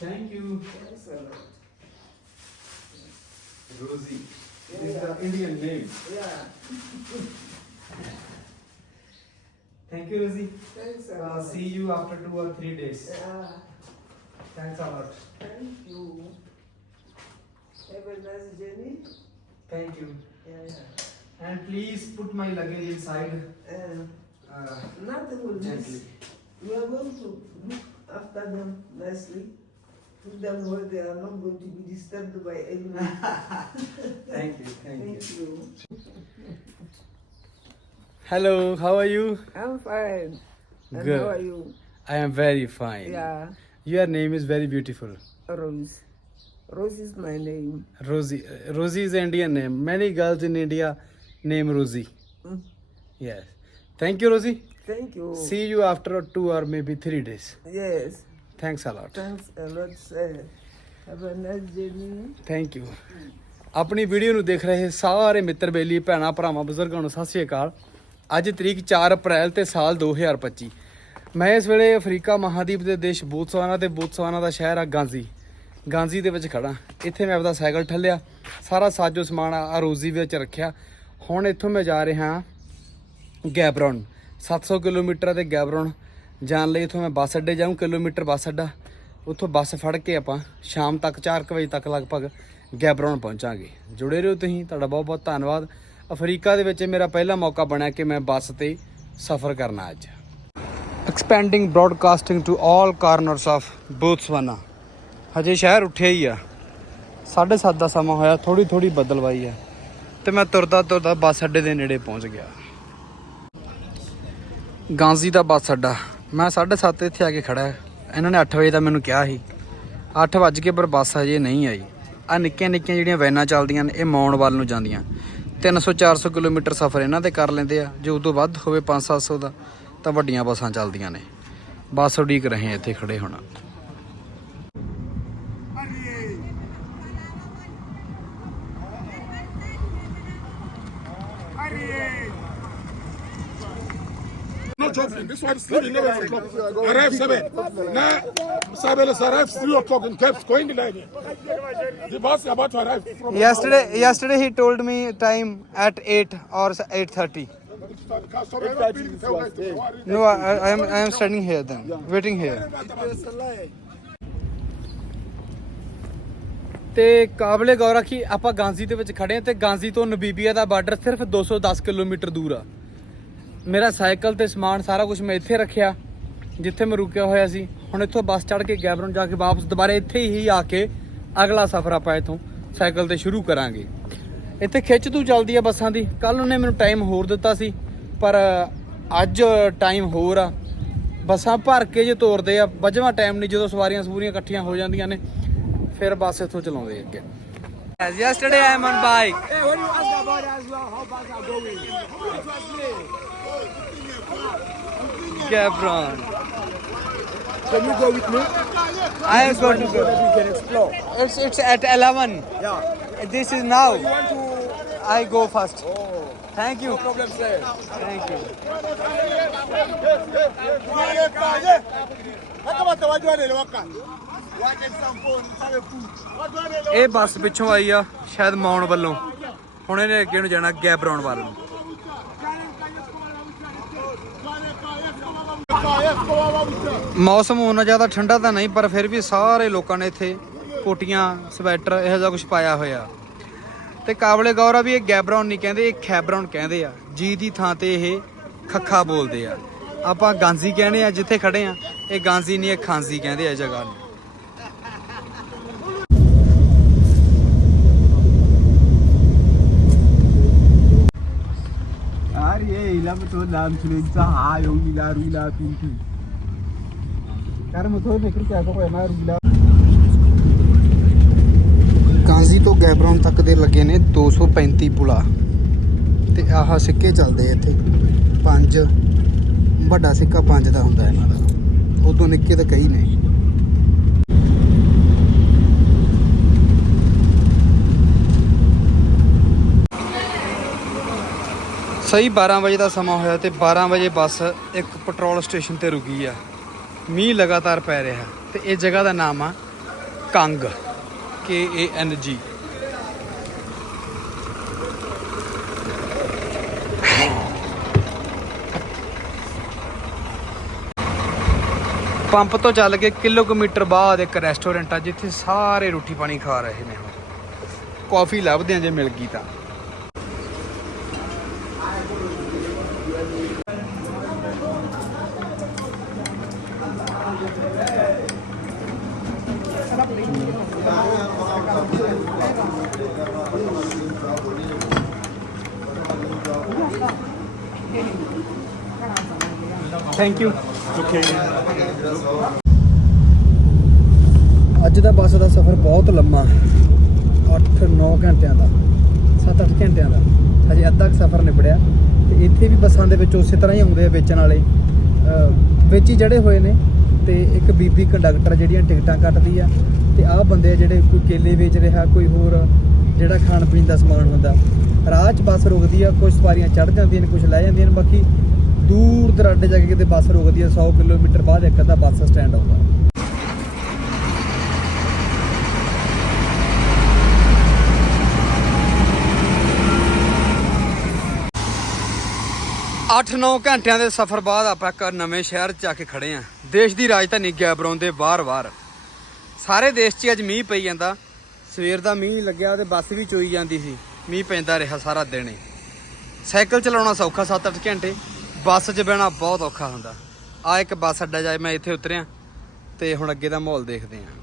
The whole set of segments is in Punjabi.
Thank you, Thanks a lot. Rosie. This is the Indian name. Yeah, Thank you, Rosie. thanks a Uh, lot. see you after two or three days. Yeah, Thanks a lot. thank you. Have a nice journey. Thank you. Yeah, yeah. And please put my luggage inside. Uh, Uh, nothing will gently. miss. We are going to look after them nicely. Put them where they are not going to be disturbed by anyone. Thank you. Thank you. Thank you. Hello, how are you? I'm fine. And Good. how are you? I am very fine. Yeah, Your name is very beautiful. Rose. Rose is my name. Rosie. uh, Rosie is Indian name. Many girls in India name Rosie. Mm. Yes. Thank you, Rosie. Thank you. See you after two or maybe three days. Yes. Thanks a lot. Thanks a lot, sir. Have a nice journey. Thank you ਆਪਣੀ ਵੀਡੀਓ ਨੂੰ ਦੇਖ ਰਹੇ ਸਾਰੇ ਮਿੱਤਰ ਬੇਲੀ ਭੈਣਾ ਭਰਾਵਾਂ ਬਜ਼ੁਰਗਾਂ ਨੂੰ ਸਤਿ ਸ਼੍ਰੀ ਅਕਾਲ। ਅੱਜ ਤਰੀਕ 4 ਅਪ੍ਰੈਲ ਤੇ ਸਾਲ 2025 ਮੈਂ ਇਸ ਵੇਲੇ ਅਫਰੀਕਾ ਮਹਾਦੀਪ ਦੇ ਦੇਸ਼ ਬੋਤਸਵਾਨਾ ਤੇ ਬੋਤਸਵਾਨਾ ਦਾ ਸ਼ਹਿਰ ਆ ਗਾਂਜ਼ੀ। ਗਾਂਜ਼ੀ ਦੇ ਵਿੱਚ ਖੜਾ ਇੱਥੇ ਮੈਂ ਆਪਦਾ ਸਾਈਕਲ ਠੱਲਿਆ। ਸਾਰਾ ਸਾਜੋ ਸਮਾਨ ਆ ਰੋਜ਼ੀ ਵਿੱਚ ਰੱਖਿਆ। ਹੁਣ ਇੱਥੋਂ ਮੈਂ ਜਾ ਰਿਹਾ ਗੈਬਰਨ। 700 ਕਿਲੋਮੀਟਰ ਤੇ ਗੈਬਰਨ ਜਾਣ ਲਈ ਇੱਥੋਂ ਮੈਂ ਬੱਸ ਅੱਡੇ ਜਾਊਂ, ਕਿਲੋਮੀਟਰ ਬੱਸ ਅੱਡਾ। ਉੱਥੋਂ ਬੱਸ ਫੜ ਕੇ ਆਪਾਂ ਸ਼ਾਮ ਤੱਕ 4 ਵਜੇ ਤੱਕ ਲਗਭਗ ਗੈਬਰਨ ਪਹੁੰਚਾਂਗੇ। ਜੁੜੇ ਰਹੋ ਤੁਸੀਂ, ਤੁਹਾਡਾ ਬਹੁਤ ਬਹੁਤ ਧੰਨਵਾਦ। ਅਫਰੀਕਾ ਦੇ ਵਿੱਚ ਇਹ ਮੇਰਾ ਪਹਿਲਾ ਮੌਕਾ ਬਣਿਆ ਕਿ ਮੈਂ ਬੱਸ ਤੇ ਸਫ਼ਰ ਕਰਨਾ ਅੱਜ। Expanding broadcasting to all corners of Botswana ਹਜੇ ਸ਼ਹਿਰ ਉੱਠਿਆ ਹੀ ਆ। 7:30 ਦਾ ਸਮਾਂ ਹੋਇਆ ਥੋੜੀ ਥੋੜੀ ਬਦਲਵਾਈ ਆ। ਤੇ ਮੈਂ ਤੁਰਦਾ ਤੁਰਦਾ ਬੱਸ ਅੱਡੇ ਦੇ ਨੇੜੇ ਪਹੁੰਚ ਗਿਆ। ਗਾਂਜ਼ੀ ਦਾ ਬੱਸ ਅੱਡਾ। ਮੈਂ 7:30 ਇੱਥੇ ਆ ਕੇ ਖੜਾ ਇਹਨਾਂ ਨੇ 8 ਵਜੇ ਦਾ ਮੈਨੂੰ ਕਿਹਾ ਸੀ। 8 ਵੱਜ ਕੇ ਪਰ ਬੱਸ ਹਜੇ ਨਹੀਂ ਆਈ। ਆ ਨਿੱਕੀਆਂ ਨਿੱਕੀਆਂ ਜਿਹੜੀਆਂ ਵੈਨਾਂ ਚੱਲਦੀਆਂ ਨੇ, ਇਹ ਮੌਣ ਵੱਲ ਨੂੰ ਜਾਂਦੀਆਂ। 300 400 ਕਿਲੋਮੀਟਰ ਸਫ਼ਰ ਇਹਨਾਂ ਤੇ ਕਰ ਲੈਂਦੇ ਆ। ਜੇ ਉਦੋਂ ਵੱਧ ਹੋਵੇ 5 700 ਦਾ, ਤਾਂ ਵੱਡੀਆਂ ਬੱਸਾਂ ਚੱਲਦੀਆਂ ਨੇ। ਬੱਸ ਉਡੀਕ ਰਹੇ ਇੱਥੇ ਖੜੇ ਹੋਣਾ। No joking. This one is sleeping never eight o'clock. Arrive seven. Now, seven is arrive three o'clock in Cape going line. The bus is about to arrive from yesterday yesterday he told me time at 8 or 8:30 no I, I am I am standing here then waiting here ਤੇ ਕਾਬਲੇ ਗੌਰ ਆ ਕਿ ਆਪਾਂ ਗਾਂਜ਼ੀ ਦੇ ਵਿੱਚ ਖੜੇ ਆ ਤੇ ਗਾਂਜ਼ੀ ਤੋਂ ਨਬੀਬੀਆ ਦਾ ਬਾਰਡਰ ਸਿਰਫ 210 ਕਿਲੋਮੀਟਰ ਦੂਰ ਆ ਮੇਰਾ ਸਾਈਕਲ ਤੇ ਸਮਾਨ ਸਾਰਾ ਕੁਝ ਮੈਂ ਇੱਥੇ ਰੱਖਿਆ ਜਿੱਥੇ ਮੈਂ ਰੁਕਿਆ ਹੋਇਆ ਸੀ। ਹੁਣ ਇੱਥੋਂ ਬੱਸ ਚੜ੍ਹ ਕੇ ਗੈਬਰਨ ਜਾ ਕੇ ਵਾਪਸ ਦੁਬਾਰਾ ਇੱਥੇ ਹੀ ਆ ਕੇ ਅਗਲਾ ਸਫ਼ਰ ਆਪਾਂ ਇੱਥੋਂ ਸਾਈਕਲ ਤੇ ਸ਼ੁਰੂ ਕਰਾਂਗੇ। ਇੱਥੇ ਖਿੱਚ ਤੂ ਚੱਲਦੀ ਆ ਬੱਸਾਂ ਦੀ। ਕੱਲ ਉਹਨੇ ਮੈਨੂੰ ਟਾਈਮ ਹੋਰ ਦਿੱਤਾ ਸੀ ਪਰ ਅੱਜ ਟਾਈਮ ਹੋਰ ਆ। ਬੱਸਾਂ ਭਰ ਕੇ ਜੇ ਤੋਰਦੇ ਆ ਵਜਵਾ ਟਾਈਮ ਨਹੀਂ ਜਦੋਂ ਸਵਾਰੀਆਂ ਸਵੂਰੀਆਂ ਇਕੱਠੀਆਂ ਹੋ ਜਾਂਦੀਆਂ ਨੇ ਫਿਰ ਬੱਸ ਇੱਥੋਂ ਚਲਾਉਂਦੇ ਅੱਗੇ। Yesterday I am on bike. Gabron. Can you go with me? I am going to go. We can explore. It's it's at 11. Yeah. This is now. You want to? I go first. Oh, Thank you. no problem, sir. Thank you. ਇਹ ਬੱਸ ਪਿੱਛੋਂ ਆਈ ਆ ਸ਼ਾਇਦ ਮੌਣ ਵੱਲੋਂ ਹੁਣ ਇਹਨੇ ਅੱਗੇ ਨੂੰ ਜਾਣਾ ਗੈਬਰੌਨ ਵੱਲ ਨੂੰ ਮੌਸਮ ਉਹਨਾਂ ਜ਼ਿਆਦਾ ਠੰਡਾ ਤਾਂ ਨਹੀਂ, ਪਰ ਫਿਰ ਵੀ ਸਾਰੇ ਲੋਕਾਂ ਨੇ ਇੱਥੇ ਕੋਟੀਆਂ, ਸਵੈਟਰ ਇਹੋ ਜਿਹਾ ਕੁਝ ਪਾਇਆ ਹੋਇਆ। ਤੇ ਕਾਬਲੇ ਗੌਰ ਆ ਵੀ ਇਹ ਗੈਬਰੌਨ ਨਹੀਂ ਕਹਿੰਦੇ, ਇਹ ਖੈਬਰੌਨ ਕਹਿੰਦੇ ਆ। ਜੀ ਦੀ ਥਾਂ ਤੇ ਇਹ ਖੱਖਾ ਬੋਲਦੇ ਆ। ਆਪਾਂ ਗਾਂਜ਼ੀ ਕਹਿੰਦੇ ਆ, ਜਿੱਥੇ ਖੜੇ ਆ, ਇਹ ਗਾਂਜ਼ੀ ਨਹੀਂ, ਇਹ ਖਾਂਜ਼ੀ ਕਹਿੰਦੇ ਆ ਜਗ੍ਹਾ ਨੂੰ। Ari, lama tu dalam cerita hayo ila rila pintu. Karena motor ni kerja kau yang maru ila. ਕਾਂਜ਼ੀ ਤੋਂ ਗੈਬਰੌਨ ਤੱਕ ਦੇ ਲੱਗੇ ਨੇ 235 ਪੁਲਾ ਤੇ ਆਹ ਸਿੱਕੇ ਚੱਲਦੇ ਆ ਇੱਥੇ ਪੰਜ ਵੱਡਾ ਸਿੱਕਾ ਪੰਜ ਦਾ ਹੁੰਦਾ ਇਹਨਾਂ ਦਾ ਉਦੋਂ ਨਿੱਕੇ ਤਾਂ ਕਈ ਨੇ ਸਹੀ 12 ਵਜੇ ਦਾ ਸਮਾਂ ਹੋਇਆ ਤੇ 12 ਵਜੇ ਬੱਸ ਇੱਕ ਪੈਟਰੋਲ ਸਟੇਸ਼ਨ ਤੇ ਰੁਕੀ ਆ। ਮੀਂਹ ਲਗਾਤਾਰ ਪੈ ਰਿਹਾ ਤੇ ਇਹ ਜਗ੍ਹਾ ਦਾ ਨਾਮ ਆ ਕੰਗ ਕੇ ਏ N ਜੀ ਪੰਪ ਤੋਂ ਚੱਲ ਕੇ ਕਿਲੋਮੀਟਰ ਬਾਅਦ ਇੱਕ ਰੈਸਟੋਰੈਂਟ ਆ, ਜਿੱਥੇ ਸਾਰੇ ਰੋਟੀ ਪਾਣੀ ਖਾ ਰਹੇ ਨੇ ਹੁਣ ਕਾਫੀ ਲੱਭਦੇ ਆ ਜੇ ਮਿਲ ਗਈ ਤਾਂ। ਥੈਂਕ ਯੂ ਅੱਜ ਦਾ ਬੱਸ ਦਾ ਸਫ਼ਰ ਬਹੁਤ ਲੰਮਾ 8-9 ਘੰਟਿਆਂ ਦਾ 7-8 ਘੰਟਿਆਂ ਦਾ। ਹਜੇ ਅੱਧਾ ਕੁ ਸਫ਼ਰ ਨਿਬੜਿਆ। ਤੇ ਇੱਥੇ ਵੀ ਬੱਸਾਂ ਦੇ ਵਿੱਚ ਉਸੇ ਤਰ੍ਹਾਂ ਹੀ ਆਉਂਦੇ ਆ ਵੇਚਣ ਵਾਲੇ। ਵਿੱਚ ਹੀ ਜੜੇ ਹੋਏ ਨੇ ਤੇ ਇੱਕ ਬੀਬੀ ਕੰਡਕਟਰ ਜਿਹੜੀਆਂ ਟਿਕਟਾਂ ਕੱਟਦੀ ਆ ਤੇ ਆਹ ਬੰਦੇ ਜਿਹੜੇ ਕੋਈ ਕੇਲੇ ਵੇਚ ਰਿਹਾ, ਕੋਈ ਹੋਰ ਜਿਹੜਾ ਖਾਣ ਪੀਣ ਦਾ ਸਮਾਨ ਹੁੰਦਾ। ਰਾਹ 'ਚ ਬੱਸ ਰੁਕਦੀ ਆ ਕੁਝ ਸਵਾਰੀਆਂ ਚੜ ਜਾਂਦੀਆਂ ਨੇ ਕੁਝ ਲੈ ਜਾਂਦੀਆਂ ਨੇ, ਬਾਕੀ ਦੂਰ ਦਰਾਡੇ ਜਾ ਕੇ ਕਿਤੇ ਬੱਸ ਰੁਕਦੀ ਆ 100 ਕਿਲੋਮੀਟਰ ਬਾਅਦ ਇੱਕ ਅੱਧਾ ਬੱਸ ਸਟੈਂਡ ਆਉਂਦਾ। ਅੱਠ 9 ਘੰਟਿਆਂ ਦੇ ਸਫ਼ਰ ਬਾਅਦ ਆਪਾਂ ਇੱਕ ਨਵੇਂ ਸ਼ਹਿਰ 'ਚ ਜਾ ਕੇ ਖੜੇ ਆਂ। ਦੇਸ਼ ਦੀ ਰਾਜਧਾਨੀ ਗੈਬਰੋਨ ਦੇ ਬਾਹਰ-ਬਾਹਰ ਸਾਰੇ ਦੇਸ਼ 'ਚ ਅੱਜ ਮੀਂਹ ਪਈ ਜਾਂਦਾ। ਸਵੇਰ ਦਾ ਮੀਂਹ ਲੱਗਿਆ ਤੇ ਬੱਸ ਵੀ ਚੋਈ ਜਾਂਦੀ ਸੀ। ਮੀਂਹ ਪੈਂਦਾ ਰਿਹਾ ਸਾਰਾ ਦਿਨ ਹੀ। ਸਾਈਕਲ ਚਲਾਉਣਾ ਸੌਖਾ 7-8 ਘੰਟੇ। ਬੱਸ 'ਚ ਬਹਿਣਾ ਬਹੁਤ ਔਖਾ ਹੁੰਦਾ। ਆ ਇੱਕ ਬੱਸ ਅੱਡਾ ਜਾਏ ਮੈਂ ਇੱਥੇ ਉਤਰਿਆ ਤੇ ਹੁਣ ਅੱਗੇ ਦਾ ਮਾਹੌਲ ਦੇਖਦੇ ਆਂ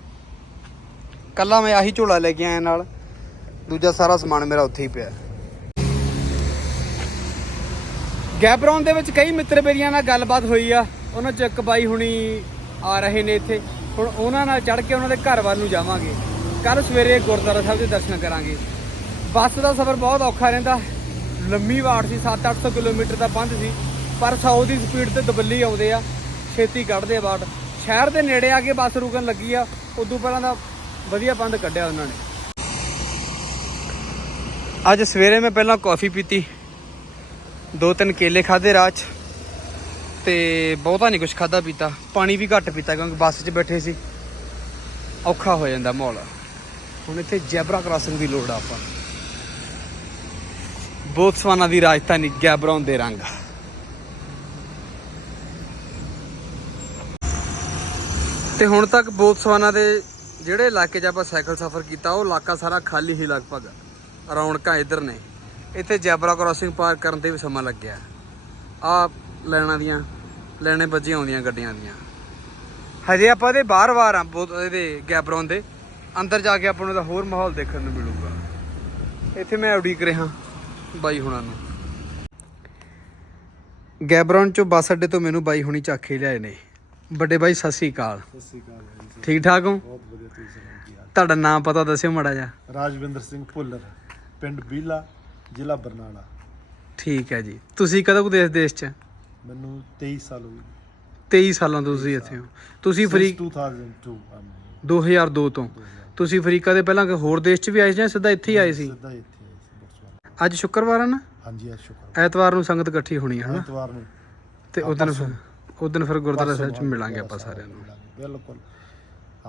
ਕੱਲਾ ਮੈਂ ਆਹੀ ਝੋਲਾ ਲੈ ਕੇ ਆਇਆ ਨਾਲ। ਦੂਜਾ ਸਾਰਾ ਸਮਾਨ ਮੇਰਾ ਉੱਥੇ ਹੀ ਪਿਆ। ਗੈਬਰੌਨ ਦੇ ਵਿੱਚ ਕਈ ਮਿੱਤਰ ਬੇਰੀਆਂ ਨਾਲ ਗੱਲਬਾਤ ਹੋਈ ਆ। ਉਹਨਾਂ ਚ ਇੱਕ ਬਾਈ ਹੁਣੀ ਆ ਰਹੇ ਨੇ ਇੱਥੇ। ਹੁਣ ਉਹਨਾਂ ਨਾਲ ਚੜ ਕੇ ਉਹਨਾਂ ਦੇ ਘਰ ਵੱਲ ਨੂੰ ਜਾਵਾਂਗੇ। ਕੱਲ ਸਵੇਰੇ ਗੁਰਦੁਆਰਾ ਸਾਹਿਬ ਦੇ ਦਰਸ਼ਨ ਕਰਾਂਗੇ। ਬੱਸ ਦਾ ਸਫ਼ਰ ਬਹੁਤ ਔਖਾ ਰਹਿੰਦਾ। ਲੰਮੀ ਵਾਟ ਸੀ 7-800 ਕਿਲੋਮੀਟਰ ਦਾ ਬੰਦ ਸੀ। ਪਰ 100 ਦੀ ਸਪੀਡ ਤੇ ਦਬੱਲੀ ਆਉਂਦੇ ਆ, ਛੇਤੀ ਕੱਢਦੇ ਆ ਵਾਟ। ਸ਼ਹਿਰ ਦੇ ਨੇੜੇ ਆ ਕੇ ਬੱਸ ਰੁਕਣ ਲੱਗੀ ਆ, ਉਦੋਂ ਪਹਿਲਾਂ ਦਾ ਵਧੀਆ ਬੰਦ ਕੱਢਿਆ ਉਹਨਾਂ ਨੇ। ਅੱਜ ਸਵੇਰੇ ਮੈਂ ਪਹਿਲਾਂ ਕਾਫੀ ਪੀਤੀ। ਦੋ ਤਿੰਨ ਕੇਲੇ ਖਾਦੇ ਰਾਹ 'ਚ। ਤੇ ਬਹੁਤਾ ਨਹੀਂ ਕੁਝ ਖਾਦਾ ਪੀਤਾ। ਪਾਣੀ ਵੀ ਘੱਟ ਪੀਤਾ ਕਿਉਂਕਿ ਬੱਸ 'ਚ ਬੈਠੇ ਸੀ। ਔਖਾ ਹੋ ਜਾਂਦਾ ਮਾਹੌਲ। ਹੁਣ ਇੱਥੇ ਜੈਬਰਾ ਕ੍ਰਾਸਿੰਗ ਦੀ ਲੋੜ ਆ ਆਪਾਂ। ਬੋਤਸਵਾਨਾ ਦੀ ਰਾਜਧਾਨੀ ਗੈਬਰੋਨ ਦੇ ਰੰਗ। ਤੇ ਹੁਣ ਤੱਕ ਬੋਤਸਵਾਨਾ ਦੇ ਜਿਹੜੇ ਇਲਾਕੇ 'ਚ ਆਪਾਂ ਸਾਈਕਲ ਸਫ਼ਰ ਕੀਤਾ, ਉਹ ਇਲਾਕਾ ਸਾਰਾ ਖਾਲੀ ਹੀ ਲਗਭਗ ਰੌਣਕਾਂ ਇੱਧਰ ਨੇ। ਇੱਥੇ ਜੈਬਰਾ ਕ੍ਰਾਸਿੰਗ ਪਾਰ ਕਰਨ ਤੇ ਵੀ ਸਮਾਂ ਲੱਗਿਆ। ਆ ਲੈਣਾ ਦੀਆਂ ਲੈਣੇ ਵੱਜੀਆਂ ਆਉਂਦੀਆਂ ਗੱਡੀਆਂ ਦੀਆਂ। ਹਜੇ ਆਪਾਂ ਇਹਦੇ ਬਾਹਰ-ਬਾਹਰ ਆ ਬਹੁਤ ਇਹਦੇ ਗੈਬਰੋਨ ਦੇ। ਅੰਦਰ ਜਾ ਕੇ ਆਪਾਂ ਨੂੰ ਦਾ ਹੋਰ ਮਾਹੌਲ ਦੇਖਣ ਨੂੰ ਮਿਲੂਗਾ। ਇੱਥੇ ਮੈਂ ਉਡੀਕ ਰਿਹਾ ਬਾਈ ਹੁਣਾਂ ਨੂੰ। ਗੈਬਰੋਨ ਚੋਂ ਬੱਸ ਅੱਡੇ ਤੋਂ ਮੈਨੂੰ ਬਾਈ ਹੁਣੀ ਚੱਕ ਕੇ ਲਿਆਏ ਨੇ। ਵੱਡੇ ਬਾਈ ਸਤਿ ਸ੍ਰੀ ਅਕਾਲ। ਸਤਿ ਸ਼੍ਰੀ ਅਕਾਲ ਠੀਕ ਠਾਕ ਹੋ? ਬਹੁਤ ਵਧੀਆ ਤੁਸੀਂ ਸੁਣਾਓ ਕੀ ਹਾਲ? ਤੁਹਾਡਾ ਨਾਮ ਪਤਾ ਦੱਸਿਓ ਮੜਾ ਜਾ ਰਾਜਵਿੰਦਰ ਸਿੰਘ ਭੁੱਲਰ ਪਿੰਡ ਬੀਲਾ ਜ਼ਿਲ੍ਹਾ ਬਰਨਾਲਾ। ਠੀਕ ਹੈ ਜੀ। ਤੁਸੀਂ ਕਦੋਂ ਕੁ ਦੇਸ਼ ਦੇਸ਼ ਚ? ਮੈਨੂੰ 23 ਸਾਲ ਹੋ ਗਏ। 23 ਸਾਲਾਂ ਤੋਂ ਤੁਸੀਂ ਇੱਥੇ ਹੋ। ਤੁਸੀਂ ਫਰੀ Since 2002 I'm 2002 ਤੋਂ। ਤੁਸੀਂ ਅਫਰੀਕਾ ਦੇ ਪਹਿਲਾਂ ਕੋਈ ਹੋਰ ਦੇਸ਼ 'ਚ ਵੀ ਆਏ ਜਾਂ ਸਿੱਧਾ ਇੱਥੇ ਹੀ ਆਏ ਸੀ? ਸਿੱਧਾ ਇੱਥੇ ਆਏ ਸੀ ਅੱਜ ਸ਼ੁੱਕਰਵਾਰ ਆ ਨਾ? ਹਾਂਜੀ ਅੱਜ ਸ਼ੁਕਰ ਐਤਵਾਰ ਨੂੰ ਸੰਗਤ ਇਕੱਠੀ ਹੋਣੀ ਹੈ ਨਾ ਐਤਵਾਰ ਨੂੰ। ਤੇ ਉਦੋਂ ਫਿਰ ਉਦੋਂ ਫਿਰ ਗੁਰਦੁਆਰਾ ਸਾਹਿਬ 'ਚ ਮਿਲਾਂਗੇ ਆਪਾਂ ਸਾਰਿਆਂ ਨੂੰ। ਬਿਲਕੁਲ।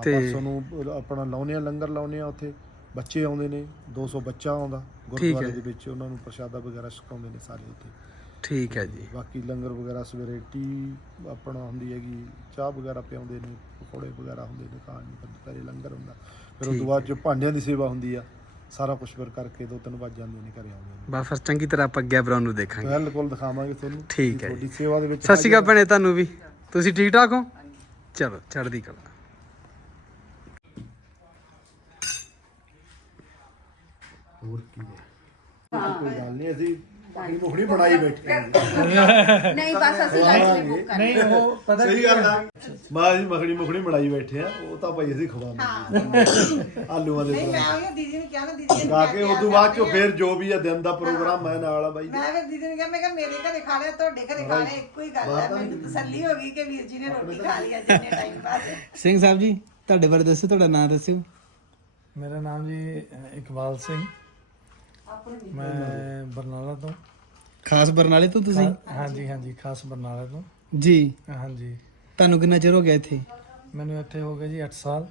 ਤੇ- ਪਰਸੋਂ ਨੂੰ ਆਪਣਾ ਲਾਉਨੇ ਆ ਲੰਗਰ ਲਾਉਨੇ ਆ ਉੱਥੇ। ਬੱਚੇ ਆਉਂਦੇ ਨੇ 200 ਬੱਚਾ ਆਉਂਦਾ। ਗੁਰਦੁਆਰੇ ਦੇ ਵਿੱਚ ਉਹਨਾਂ ਨੂੰ ਪ੍ਰਸ਼ਾਦਾ ਵਗੈਰਾ ਛਕਾਉਂਦੇ ਨੇ ਸਾਰੇ ਉੱਥੇ। ਠੀਕ ਹੈ ਜੀ। ਬਾਕੀ ਲੰਗਰ ਵਗੈਰਾ ਸਵੇਰੇ ਟੀ ਆਪਣਾ ਹੁੰਦੀ ਹੈਗੀ ਚਾਹ ਵਗੈਰਾ ਪਿਆਉਂਦੇ ਨੇ ਪਕੌੜੇ ਵਗੈਰਾ ਹੁੰਦੇ ਨੇ ਖਾਣ ਨੂੰ ਫਿਰ ਦੁਪਹਿਰੇ ਲੰਗਰ ਹੁੰਦਾ। ਫਿਰ ਉਸ ਤੋਂ ਬਾਅਦ ਜੋ ਭਾਂਡਿਆਂ ਦੀ ਸੇਵਾ ਹੁੰਦੀ ਆ ਸਾਰਾ ਕੁਝ ਫਿਰ ਕਰਕੇ ਦੋ ਤਿੰਨ ਵੱਜ ਜਾਂਦੇ ਨੇ ਘਰੇ ਆਉਂਦੇ ਬਸ ਫਿਰ ਚੰਗੀ ਤਰ੍ਹਾਂ ਆਪਾਂ ਗੈਬਰਾਂ ਨੂੰ ਨੇ ਦੇਖਾਂਗੇ। ਬਿਲਕੁਲ ਦਿਖਾਵਾਂਗੇ ਤੁਹਾਨੂੰ। ਠੀਕ ਹੈ ਤੁਹਾਡੀ ਸੇਵਾ ਦੇ ਵਿੱਚ ਸਤਿ ਸ਼੍ਰੀ ਅਕਾਲ ਭੈਣੇ ਤੁਹਾਨੂੰ ਵੀ। ਤੁਸੀਂ ਠੀਕ ਠਾਕ ਹੋ? ਚਲੋ ਚੜ੍ਹਦੀ ਕਲਾ। ਹੋਰ ਕੀ ਹੈ? ਕੋਈ ਗੱਲ ਨਹੀਂ ਅਸੀਂ ਪਾਣੀ ਮੁਖੜੀ ਬਣਾਈ ਬੈਠੇ ਨਹੀਂ ਬਸ ਅਸੀਂ ਲੰਚ ਨਹੀਂ ਬੁੱਕ ਨਹੀਂ ਉਹ ਪਤਾ ਸਹੀ ਗੱਲ ਆ। ਮਾਂ ਜੀ ਮੱਖਣੀ ਮੁਖੜੀ ਬਣਾਈ ਬੈਠੇ ਆ ਉਹ ਤਾਂ ਭਾਈ ਅਸੀਂ ਖਵਾਵਾਂਗੇ। ਆਲੂਆਂ ਦੇ ਨਹੀਂ ਮੈਂ। ਉਹ ਦੀਦੀ ਨੂੰ ਕਿਹਾ ਨਾ ਦੀਦੀ ਨੇ ਗਾ ਕੇ ਉਸ ਤੋਂ ਬਾਅਦ ਚੋਂ ਫਿਰ ਜੋ ਵੀ ਆ ਦਿਨ ਦਾ ਪ੍ਰੋਗਰਾਮ ਹੈ ਨਾਲ ਆ ਬਾਈ। ਮੈਂ ਫਿਰ ਦੀਦੀ ਨੂੰ ਕਿਹਾ ਮੈਂ ਕਿਹਾ ਮੇਰੇ ਘਰੇ ਖਾ ਲਿਆ ਤੁਹਾਡੇ ਘਰੇ ਖਾ ਲਿਆ ਇੱਕੋ ਹੀ ਗੱਲ ਹੈ ਮੈਨੂੰ ਤਸੱਲੀ ਹੋ ਗਈ ਕਿ ਵੀਰ ਜੀ ਨੇ ਰੋਟੀ ਖਾ ਲਈ ਅੱਜ ਇੰਨੇ ਟਾਈਮ ਬਾਅਦ। ਸਿੰਘ ਸਾਹਿਬ ਜੀ ਤੁਹਾਡੇ ਬਾਰੇ ਦੱਸੋ ਤੁਹਾਡਾ ਨਾਮ ਦੱਸਿਓ। ਮੇਰਾ ਨਾਮ ਜੀ ਇਕਬਾਲ ਸਿੰਘ। ਮੈਂ ਬਰਨਾਲਾ ਤੋਂ। ਖਾਸ ਬਰਨਾਲੇ ਤੋਂ ਤੁਸੀਂ? ਹਾਂਜੀ ਹਾਂਜੀ ਖਾਸ ਬਰਨਾਲਾ ਤੋਂ। ਜੀ। ਹਾਂਜੀ। ਤੁਹਾਨੂੰ ਕਿੰਨਾ ਚਿਰ ਹੋ ਗਿਆ ਇੱਥੇ? ਮੈਨੂੰ ਇੱਥੇ ਹੋ ਗਏ ਜੀ 8 ਸਾਲ।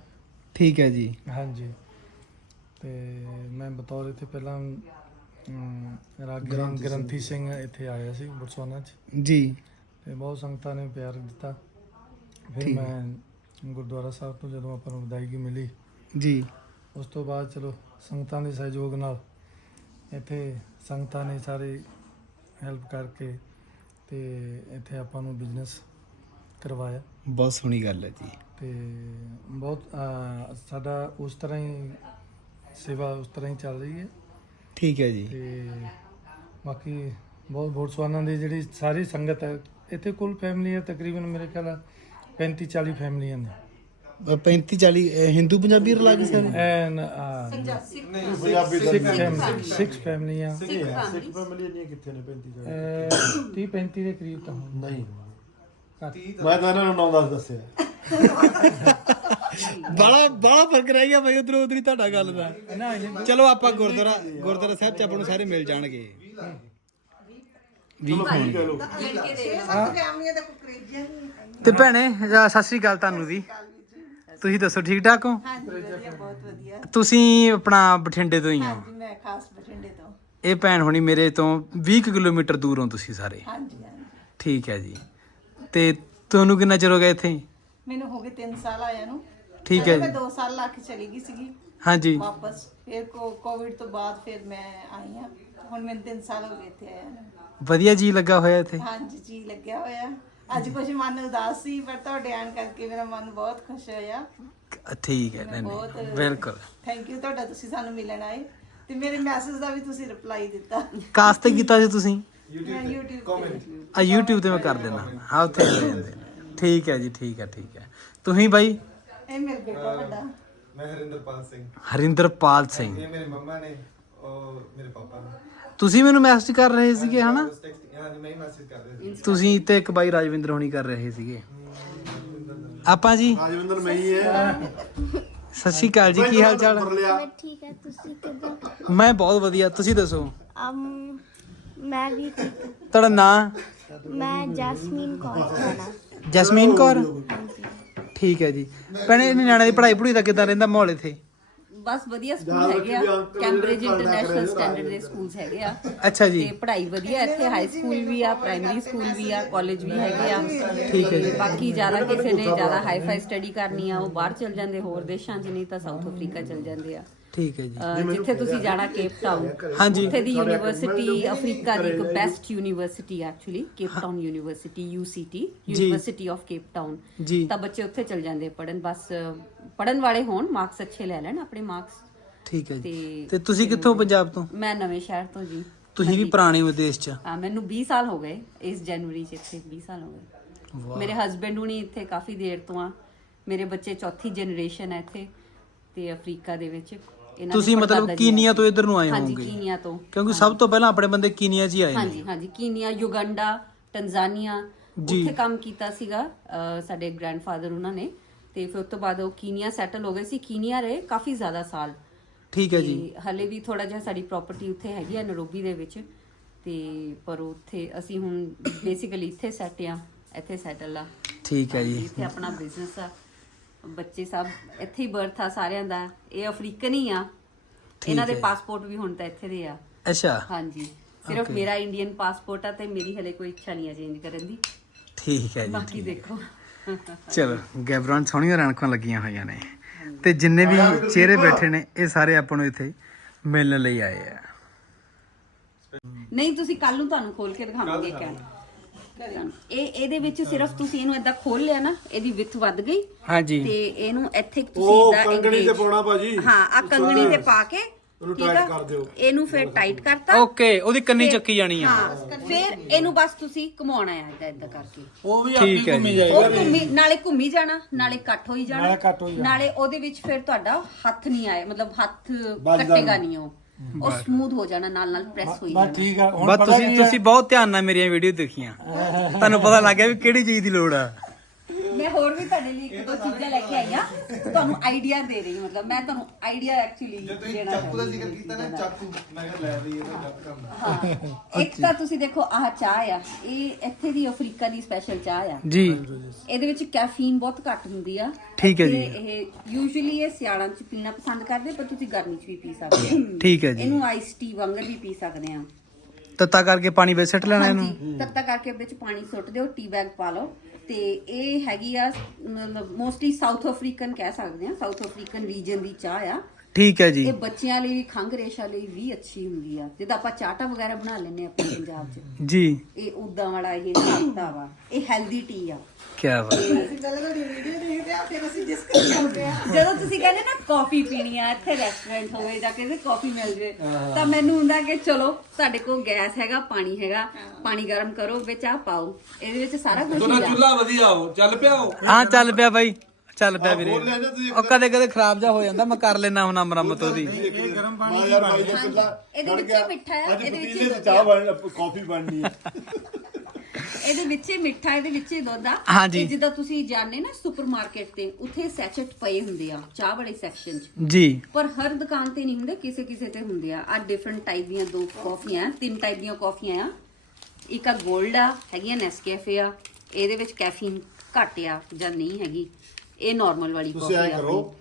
ਠੀਕ ਹੈ ਜੀ। ਹਾਂਜੀ। ਤੇ ਮੈਂ ਬਤੌਰ ਇੱਥੇ ਪਹਿਲਾਂ ਅਮ, ਰਾਗੀ ਗ੍ਰੰਥੀ ਸਿੰਘ। ਇੱਥੇ ਆਇਆ ਸੀ ਬੁਰਸਵਾਨਾ 'ਚ। ਜੀ। ਤੇ ਬਹੁਤ ਸੰਗਤਾਂ ਨੇ ਪਿਆਰ ਦਿੱਤਾ। ਫਿਰ ਮੈਂ ਗੁਰਦੁਆਰਾ ਸਾਹਿਬ ਤੋਂ ਜਦੋਂ ਆਪਾਂ ਨੂੰ ਵਿਦਾਇਗੀ ਮਿਲੀ ਜੀ। ਉਸ ਤੋਂ ਬਾਅਦ ਚਲੋ ਸੰਗਤਾਂ ਦੇ ਸਹਿਯੋਗ ਨਾਲ ਇੱਥੇ ਸੰਗਤਾਂ ਨੇ ਸਾਰੇ ਹੈਲਪ ਕਰਕੇ ਤੇ ਇੱਥੇ ਆਪਾਂ ਨੂੰ ਬਿਜ਼ਨਸ ਕਰਵਾਇਆ। ਬਹੁਤ ਸੋਹਣੀ ਗੱਲ ਹੈ ਜੀ। ਤੇ ਬਹੁਤ ਅਹ, ਸਾਡਾ ਉਸ ਤਰ੍ਹਾਂ ਹੀ ਸੇਵਾ ਉਸ ਤਰ੍ਹਾਂ ਹੀ ਚੱਲ ਰਹੀ ਹੈ। ਠੀਕ ਹੈ ਜੀ। ਤੇ ਬਾਕੀ ਬਹੁਤ ਬੋਟਸਵਾਨਾ ਦੀ ਜਿਹੜੀ ਸਾਰੀ ਸੰਗਤ ਹੈ ਇੱਥੇ ਕੁੱਲ ਫੈਮਿਲੀ ਹੈ ਤਕਰੀਬਨ ਮੇਰੇ ਖਿਆਲ 35 40 ਫੈਮਲੀਆਂ ਨੇ। 35 40 ਹਿੰਦੂ ਪੰਜਾਬੀ ਰਲਾ ਕੇ ਸਾਰੇ ਐਨ ਪੰਜਾਬੀ ਦਾ ਸਿਕਸ ਫੈਮਲੀ ਸਿਕਸ ਫੈਮਲੀਆਂ ਸਿੱਖ ਫੈਮਿਲੀ ਇੰਨੀਆਂ ਕਿੱਥੇ ਨੇ 35 ਜਣੇ 30 35 ਦੇ ਕਰੀਬ ਤਾਂ ਹੋਣ ਨਹੀਂ। ਮੈਂ ਤਾਂ ਇਹਨਾਂ ਨੂੰ 9-10 ਦੱਸਿਆ ਬੜਾ ਬੜਾ ਫ਼ਰਕ ਰਹਿ ਗਿਆ ਭਾਈ ਉਧਰੋਂ ਉਧਰੀ ਤੁਹਾਡਾ ਗੱਲ ਦਾ ਚਲੋ ਆਪਾਂ ਗੁਰਦੁਆਰਾ ਗੁਰਦੁਆਰਾ ਸਾਹਿਬ ਚ ਆਪਾਂ ਨੂੰ ਸਾਰੇ ਮਿਲ ਜਾਣਗੇ ਵੀ ਦਾ ਨਹੀਂ ਤੇ ਭੈਣੇ ਸਤਿ ਸ੍ਰੀ ਅਕਾਲ ਤੁਹਾਨੂੰ ਵੀ ਤੁਸੀਂ ਦੱਸੋ ਠੀਕ ਠਾਕ ਹੋ? ਹਾਂਜੀ ਵਧੀਆ ਬਹੁਤ ਵਧੀਆ। ਤੁਸੀਂ ਆਪਣਾ ਬਠਿੰਡੇ ਤੋਂ ਹੀ ਹੋ? ਹਾਂਜੀ ਮੈਂ ਖਾਸ ਬਠਿੰਡੇ ਤੋਂ। ਇਹ ਭੈਣ ਹੋਣੀ ਮੇਰੇ ਤੋਂ 20 ਕੁ ਕਿਲੋਮੀਟਰ ਦੂਰ ਹੋ ਤੁਸੀਂ ਸਾਰੇ। ਹਾਂਜੀ ਹਾਂਜੀ। ਠੀਕ ਹੈ ਜੀ। ਤੇ ਤੁਹਾਨੂੰ ਕਿੰਨਾ ਚਿਰ ਹੋ ਗਿਆ ਇੱਥੇ? ਮੈਨੂੰ ਹੋ ਗਏ 3 ਸਾਲ ਆਇਆ ਨੂੰ। ਠੀਕ ਹੈ ਮੈਂ ਜੀ। 2 ਸਾਲ ਲਾ ਕੇ ਚਲੀ ਗਈ ਸੀਗੀ। ਹਾਂਜੀ। ਵਾਪਸ ਫਿਰ ਕੋਵਿਡ ਤੋਂ ਬਾਅਦ ਫਿਰ ਮੈਂ ਆਈ ਹਾਂ। ਹੁਣ ਮੈਨੂੰ 3 ਸਾਲ ਹੋ ਗਏ ਇੱਥੇ ਆਇਆ ਨੂੰ। ਵਧੀਆ ਜੀ ਲੱਗਾ ਹੋਇਆ ਇੱਥੇ? ਹਾਂਜੀ ਜੀ ਲੱਗਿਆ ਹੋਇਆ। ਅੱਜ ਕੁਝ ਮਨ ਉਦਾਸ ਸੀ ਪਰ ਤੁਹਾਡੇ ਆਣ ਕਰਕੇ ਮੇਰਾ ਮਨ ਬਹੁਤ ਖੁਸ਼ ਹੋਇਆ। ਠੀਕ ਹੈ ਨਹੀਂ ਨਹੀਂ ਬਿਲਕੁਲ। ਥੈਂਕ ਯੂ ਤੁਹਾਡਾ ਤੁਸੀਂ ਸਾਨੂੰ ਮਿਲਣ ਆਏ ਤੇ ਮੇਰੇ ਮੈਸੇਜ ਦਾ ਵੀ ਤੁਸੀਂ ਰਿਪਲਾਈ ਦਿੱਤਾ। ਕਾਸ ਤੇ ਕੀਤਾ ਸੀ ਤੁਸੀਂ? ਮੈਂ YouTube ਤੇ ਆ YouTube ਤੇ ਮੈਂ ਕਰ ਦੇਣਾ ਹਾਂ ਉੱਥੇ ਮਿਲ ਜਾਂਦੇ ਨੇ। ਠੀਕ ਹੈ ਜੀ ਠੀਕ ਹੈ ਠੀਕ ਹੈ। ਤੁਸੀਂ ਬਾਈ? ਇਹ ਮੇਰਾ ਬੇਟਾ ਵੱਡਾ। ਮੈਂ ਹਰਿੰਦਰਪਾਲ ਸਿੰਘ। ਹਰਿੰਦਰਪਾਲ ਸਿੰਘ। ਇਹ ਮੇਰੇ ਮੰਮਾ ਨੇ। ਉਹ ਮੇਰੇ ਪਾਪਾ ਨੇ। ਤੁਸੀਂ ਮੈਨੂੰ ਮੈਸੇਜ ਕਰ ਰਹੇ ਸੀਗੇ ਹਨਾ? ਉਸ ਟੈਕਸਟ ਹਾਂਜੀ ਮੈਂ ਹੀ ਮੈਸੇਜ ਕਰ ਰਿਹਾ ਸੀ। ਤੁਸੀਂ ਤੇ ਇੱਕ ਬਾਈ ਰਾਜਵਿੰਦਰ ਹੋਣੀ ਕਰ ਰਹੇ ਸੀਗੇ। ਆਪਾਂ ਜੀ ਰਾਜਵਿੰਦਰ ਮੈਂ ਹੀ ਹੈ। ਸਤਿ ਸ਼੍ਰੀ ਅਕਾਲ ਜੀ ਕੀ ਹਾਲ ਚਾਲ? ਉੱਪਰ ਲਿਆ। ਠੀਕ ਹੈ ਤੁਸੀਂ ਕਿਦਾਂ? ਮੈਂ ਬਹੁਤ ਵਧੀਆ ਤੁਸੀਂ ਦੱਸੋ? ਅਮ ਮੈਂ ਵੀ ਠੀਕ ਹਾਂ। ਤੁਹਾਡਾ ਨਾਂ? ਮੈਂ ਜੈਸਮੀਨ ਕੌਰ ਖਾਨਾ ਜਸਮੀਨ ਕੌਰ? ਠੀਕ ਹੈ ਜੀ। ਭੈਣੇ ਨਿਆਣੇ ਦੀ ਪੜ੍ਹਾਈ ਪੜੂਈ ਦਾ ਕਿਦਾਂ ਰਹਿੰਦਾ ਮਾਹੌਲ ਇੱਥੇ? ਬਸ ਵਧੀਆ ਸਕੂਲ ਹੈਗੇ ਆ। ਕੈਂਬਰਿਜ ਇੰਟਰਨੈਸ਼ਨਲ ਸਟੈਂਡਰਡ ਦੇ ਸਕੂਲਸ ਹੈਗੇ ਆ। ਅੱਛਾ ਜੀ। ਤੇ ਪੜ੍ਹਾਈ ਵਧੀਆ ਇੱਥੇ ਹਾਈ ਸਕੂਲ ਵੀ ਆ ਪ੍ਰਾਇਮਰੀ ਸਕੂਲ ਵੀ ਆ ਕਾਲਜ ਵੀ ਹੈਗੇ ਆ। ਠੀਕ ਹੈ ਜੀ। ਤੇ ਬਾਕੀ ਜ਼ਿਆਦਾ ਕਿਸੇ ਨੇ ਜ਼ਿਆਦਾ ਹਾਈ ਫਾਈ ਸਟੱਡੀ ਕਰਨੀ ਆ ਉਹ ਬਾਹਰ ਚਲ ਜਾਂਦੇ ਹੋਰ ਦੇਸ਼ਾਂ 'ਚ ਨਹੀਂ ਤਾਂ ਸਾਊਥ ਅਫਰੀਕਾ ਚਲ ਜਾਂਦੇ ਆ। ਠੀਕ ਹੈ ਜੀ। ਜਿੱਥੇ ਤੁਸੀਂ ਜਾਣਾ ਕੇਪ ਟਾਊਨ ਹਾਂਜੀ। ਉੱਥੇ ਦੀ ਯੂਨੀਵਰਸਿਟੀ ਅਫਰੀਕਾ ਦੀ ਇੱਕ best university actually Cape Town university UCT university of Cape Town ਤਾਂ ਬੱਚੇ ਉੱਥੇ ਚਲ ਜਾਂਦੇ ਪੜਨ ਬਸ ਪੜਨ ਵਾਲੇ ਹੋਣ ਮਾਰਕਸ ਅੱਛੇ ਲੈ ਲੈਣ ਆਪਣੇ ਮਾਰਕਸ ਠੀਕ ਹੈ ਜੀ। ਤੇ ਤੁਸੀਂ ਕਿੱਥੋਂ ਪੰਜਾਬ ਤੋਂ? ਮੈਂ ਨਵੇਂ ਸ਼ਹਿਰ ਤੋਂ ਜੀ। ਤੁਸੀਂ ਵੀ ਪੁਰਾਣੇ ਵਿਦੇਸ਼ ਚ? ਹਾਂ ਮੈਨੂੰ 20 ਸਾਲ ਹੋ ਗਏ ਇਸ ਜਨਵਰੀ ਚ ਇੱਥੇ 20 ਸਾਲ ਹੋ ਗਏ। ਮੇਰੇ ਹਸਬੰਡ ਹੁਣੀ ਇੱਥੇ ਕਾਫੀ ਦੇਰ ਤੋਂ ਆ। ਮੇਰੇ ਬੱਚੇ ਚੌਥੀ ਜਨਰੇਸ਼ਨ ਹੈ ਇੱਥੇ ਤੇ ਅਫਰੀਕਾ ਦੇ ਵਿੱਚ। ਤੁਸੀਂ ਮਤਲਬ ਕੀਨੀਆ ਤੋਂ ਇੱਧਰ ਨੂੰ ਆਏ ਹਾਂਜੀ ਹੋਵੋਗੇ? ਕੀਨੀਆ ਤੋਂ। ਕਿਉਂਕਿ ਸਭ ਤੋਂ ਪਹਿਲਾਂ ਆਪਣੇ ਬੰਦੇ ਕੀਨੀਆ 'ਚ ਹੀ ਆਏ ਨੇ। ਹਾਂਜੀ ਹਾਂਜੀ ਕੀਨੀਆ ਯੁਗੰਡਾ ਟੰਜ਼ਾਨੀਆ। ਉੱਥੇ ਕੰਮ ਕੀਤਾ ਸੀਗਾ ਸਾਡੇ ਗ੍ਰੈਂਡਫਾਦਰ ਉਹਨਾਂ ਨੇ। ਤੇ ਫਿਰ ਉਸ ਤੋਂ ਬਾਅਦ ਉਹ ਕੀਨੀਆ ਸੈਟਲ ਹੋ ਗਏ ਸੀ। ਕੀਨੀਆ ਰਹੇ ਕਾਫੀ ਜ਼ਿਆਦਾ ਸਾਲ। ਠੀਕ ਹੈ ਜੀ। ਤੇ ਹਲੇ ਵੀ ਥੋੜਾ ਜਿਹਾ ਸਾਡੀ ਪ੍ਰਾਪਰਟੀ ਉੱਥੇ ਹੈਗੀ ਆ ਨਰੋਬੀ ਦੇ ਵਿੱਚ। ਤੇ ਪਰ ਉੱਥੇ ਅਸੀਂ ਹੁਣ ਬੇਸਿਕਲੀ ਇੱਥੇ ਸੈਟ ਆ ਇੱਥੇ ਸੈਟਲ ਆ। ਠੀਕ ਹੈ ਜੀ। ਇੱਥੇ ਆਪਣਾ ਬਿਜ਼ਨਸ ਆ। ਬੱਚੇ ਸਭ ਇੱਥੇ ਹੀ ਬਰਥ ਆ ਸਾਰਿਆਂ ਦਾ। ਇਹ ਅਫਰੀਕਨ ਹੀ ਆ। ਇਹਨਾਂ ਦੇ ਪਾਸਪੋਰਟ ਵੀ ਹੁਣ ਤਾਂ ਇੱਥੇ ਦੇ ਆ। ਅੱਛਾ। ਹਾਂਜੀ। ਸਿਰਫ ਮੇਰਾ ਇੰਡੀਅਨ ਪਾਸਪੋਰਟ ਆ ਤੇ ਮੇਰੀ ਹਲੇ ਕੋਈ ਇੱਛਾ ਨਹੀਂ ਆ ਚੇਂਜ ਕਰਨ ਦੀ। ਠੀਕ ਹੈ ਜੀ ਬਾਕੀ ਦੇਖੋ। ਚਲੋ ਗੈਬਰਾਨ ਸੋਹਣੀਆਂ ਰਣਕਾਂ ਲੱਗੀਆਂ ਹੋਈਆਂ ਨੇ। ਤੇ ਜਿੰਨੇ ਵੀ ਚਿਹਰੇ ਬੈਠੇ ਨੇ ਇਹ ਸਾਰੇ ਆਪਾਂ ਨੂੰ ਇੱਥੇ ਮਿਲਣ ਲਈ ਆਏ ਆ। ਨਹੀਂ ਤੁਸੀਂ ਕੱਲ ਨੂੰ ਤੁਹਾਨੂੰ ਖੋਲ ਕੇ ਦਿਖਾਵਾਂਗੇ ਕੈਨ ਇਹ ਇਹਦੇ ਵਿੱਚ ਸਿਰਫ ਤੁਸੀਂ ਇਹਨੂੰ ਏਦਾਂ ਖੋਲ ਲਿਆ ਨਾ ਇਹਦੀ ਵਿੱਥ ਵੱਧ ਗਈ। ਹਾਂਜੀ। ਤੇ ਇਹਨੂੰ ਇੱਥੇ ਤੁਸੀਂ ਇਦਾਂ ਕੰਗਣੀ ਤੇ ਪਾਉਣਾ ਭਾਜੀ। ਹਾਂ ਆ ਕੰਗਣੀ ਤੇ ਪਾ ਕੇ ਉਹਨੂੰ ਠੀਕ tight ਆ? ਕਰ ਦਿਓ। ਇਹਨੂੰ ਫਿਰ ਟਾਈਟ ਕਰਤਾ। ਓਕੇ ਉਹਦੀ ਕੰਨੀ ਚੱਕੀ ਜਾਣੀ ਆ। ਹਾਂ ਫਿਰ ਇਹਨੂੰ ਬਸ ਤੁਸੀਂ ਘੁਮਾਉਣਾ ਹੈ ਇਦਾਂ ਇਦਾਂ ਕਰਕੇ। ਉਹ ਵੀ ਠੀਕ ਹੈ ਜੀ। ਉਹ ਘੁੰਮੀ ਨਾਲੇ ਘੁੰਮੀ ਜਾਣਾ ਨਾਲੇ ਕੱਟ ਹੋਈ ਜਾਣਾ। ਨਾਲੇ ਕੱਟ ਹੋਈ ਜਾਣਾ। ਨਾਲੇ ਉਹਦੇ ਵਿੱਚ ਫਿਰ ਤੁਹਾਡਾ ਹੱਥ ਨਹੀਂ ਆਏ ਮਤਲਬ ਹੱਥ ਕੱਟੇਗਾ ਨਹੀਂ। ਉਹ। ਉਹ ਸਮੂਥ ਹੋ ਜਾਣਾ ਨਾਲ ਨਾਲ ਪ੍ਰੈਸ ਹੋਈ ਬਸ ਜਾਣਾ। ਠੀਕ ਆ ਹੁਣ ਬਸ ਪਤਾ ਤੁਸੀਂ ਕੀ ਆ। ਤੁਸੀਂ ਬਹੁਤ ਧਿਆਨ ਨਾਲ ਮੇਰੀਆਂ ਵੀਡੀਓ ਦੇਖੀਆਂ। ਤੁਹਾਨੂੰ ਪਤਾ ਲੱਗ ਗਿਆ ਵੀ ਕਿਹੜੀ ਚੀਜ਼ ਦੀ ਲੋੜ ਆ। ਮੈਂ ਹੋਰ ਵੀ ਤੁਹਾਡੇ ਲਈ ਇੱਕ ਦੋ ਚੀਜ਼ਾਂ ਲੈ ਕੇ ਆਈ ਆ ਤੁਹਾਨੂੰ ਆਈਡੀਆ ਦੇ ਰਹੀ ਹਾਂ, ਮਤਲਬ ਮੈਂ ਤੁਹਾਨੂੰ ਆਈਡੀਆ ਐਕਚੁਅਲੀ ਜੇ ਤੁਸੀਂ ਦੇਣਾ ਚਾਕੂ ਦਾ ਚਾਹੁੰਦੀ ਜ਼ਿਕਰ ਕੀਤਾ ਨਾ ਚਾਕੂ ਮੈਂ ਕਿਹਾ ਲੈ ਵੀ ਇਹਦਾ ਜੱਟ ਕਰਨਾ। ਹਾਂ ਇੱਕ ਤਾਂ ਤੁਸੀਂ ਦੇਖੋ ਆਹ ਚਾਹ ਆ ਇਹ ਇੱਥੇ ਦੀ ਅਫਰੀਕਾ ਦੀ ਸਪੈਸ਼ਲ ਚਾਹ ਆ। ਜੀ। ਇਹਦੇ ਵਿੱਚ ਕੈਫੀਨ ਬਹੁਤ ਘੱਟ ਹੁੰਦੀ ਆ ਠੀਕ ਹੈ ਤੇ ਜੀ। ਇਹ ਯੂਜੂਲੀ ਇਹ ਸਿਆਲਾਂ 'ਚ ਪੀਣਾ ਪਸੰਦ ਕਰਦੇ ਪਰ ਤੁਸੀਂ ਗਰਮੀ 'ਚ ਵੀ ਪੀ ਸਕਦੇ ਹੋ। ਠੀਕ ਹੈ ਜੀ। ਇਹਨੂੰ ਆਈਸ ਟੀ ਵਾਂਗਰ ਵੀ ਪੀ ਸਕਦੇ ਆ ਤੱਤਾ ਕਰਕੇ ਪਾਣੀ ਵਿੱਚ ਸਿੱਟ ਲੈਣਾ ਇਹਨੂੰ? ਹਾਂਜੀ, ਤੱਤਾ ਕਰਕੇ ਵਿੱਚ ਪਾਣੀ ਸੁੱਟ ਦਿਓ ਟੀ ਬੈਗ ਪਾ ਲਓ। ਤੇ ਇਹ ਹੈਗੀ ਆ, ਮਤਲਬ ਮੋਸਟਲੀ ਸਾਊਥ ਅਫਰੀਕਨ ਕਹਿ ਸਕਦੇ ਆ ਸਾਊਥ ਅਫਰੀਕਨ ਰੀਜਨ ਦੀ ਚਾਹ ਆ। ਠੀਕ ਹੈ ਜੀ। ਇਹ ਬੱਚਿਆਂ ਲਈ ਵੀ ਖੰਘ ਰੇਸ਼ਾ ਲਈ ਵੀ ਅੱਛੀ ਹੁੰਦੀ ਆ। ਜਿੱਦਾਂ ਆਪਾਂ ਚਾਟਾ ਵਗੈਰਾ ਬਣਾ ਲੈਂਦੇ ਆ ਆਪਣੇ ਪੰਜਾਬ 'ਚ। ਜੀ। ਇਹ ਉਦਾਂ ਵਾਲਾ ਇਹ ਨਾਤਾ ਵਾ। ਇਹ ਹੈਲਦੀ ਟੀ ਆ। ਕੀ ਬਾਤ ਅਸੀਂ ਪਹਿਲਾਂ ਤੁਹਾਡੀ ਵੀਡੀਓ ਦੇਖਦੇ ਆ ਫਿਰ ਅਸੀਂ ਡਿਸਕਸ ਕਰਦੇ ਆ। ਜਦੋਂ ਤੁਸੀਂ ਕਹਿੰਦੇ ਨਾ ਕਾਫੀ ਪੀਣੀ ਆ ਇੱਥੇ ਰੈਸਟੋਰੈਂਟ ਹੋਵੇ ਜਾਂ ਕਿਸੇ ਕਾਫੀ ਮਿਲ ਜੇ ਤਾਂ ਮੈਨੂੰ ਹੁੰਦਾ ਕਿ ਚਲੋ ਸਾਡੇ ਕੋਲ ਗੈਸ ਹੈਗਾ ਪਾਣੀ ਹੈਗਾ ਪਾਣੀ ਗਰਮ ਕਰੋ ਵਿੱਚ ਆ ਪਾਓ। ਇਹਦੇ ਵਿੱਚ ਸਾਰਾ ਕੁਝ ਹੁੰਦਾ। ਵਧੀਆ ਹੋ ਚੱਲ ਪਿਆ ਹੋ ਹਾਂ ਚੱਲ ਪਿਆ ਬਾਈ। ਚੱਲ ਪਿਆ ਵੀਰੇ। ਉਹ ਕਦੇ ਕਦੇ ਖਰਾਬ ਜਾ ਹੋ ਜਾਂਦਾ ਮੈਂ ਕਰ ਲੈਣਾ ਹੁਣ ਮਰਮਤ ਉਹਦੀ। ਦਾ ਇਹਦੇ ਵਿੱਚ ਹੀ ਮਿੱਠਾ ਆ ਇਹਦੇ ਵਿੱਚ ਹੀ ਚਾਹ ਆ ਬਣ ਕਾਫੀ ਬਣਨੀ ਹੈ। ਇਹਦੇ ਵਿੱਚ ਹੀ ਮਿੱਠਾ ਇਹਦੇ ਵਿੱਚ ਹੀ ਦੁੱਧ ਆ। ਹਾਂਜੀ। ਜਿੱਦਾਂ ਤੁਸੀਂ ਜਾਣਦੇ ਨਾ ਸੁਪਰਮਾਰਕਟ ਤੇ ਉੱਥੇ ਸੈਚਟ ਪਏ ਹੁੰਦੇ ਆ ਚਾਹ ਵਾਲੇ ਸੈਕਸ਼ਨ 'ਚ। ਜੀ। ਪਰ ਹਰ ਦੁਕਾਨ ਤੇ ਨਹੀਂ ਹੁੰਦੇ ਕਿਸੇ ਕਿਸੇ ਤੇ ਹੁੰਦੇ ਆ। ਆ ਡਿਫਰੈਂਟ ਟਾਈਪ ਦੀਆਂ ਦੋ ਕਾਫੀਆਂ ਆ, ਤਿੰਨ ਟਾਈਪ ਦੀਆਂ ਕਾਫੀਆਂ ਆ। ਇੱਕ ਆ 골ਡ ਆ ਹੈਗੀਆਂ ਨੈਸਕੈਫੇ ਆ। ਇਹਦੇ ਵਿੱਚ ਕੈਫੀਨ ਘੱਟ ਆ ਜਾਂ ਨਹੀਂ ਹੈਗੀ। ਇਹ ਨਾਰਮਲ ਵਾਲੀ ਕਾਫੀ ਤੁਸੀਂ ਐ ਕਰੋ।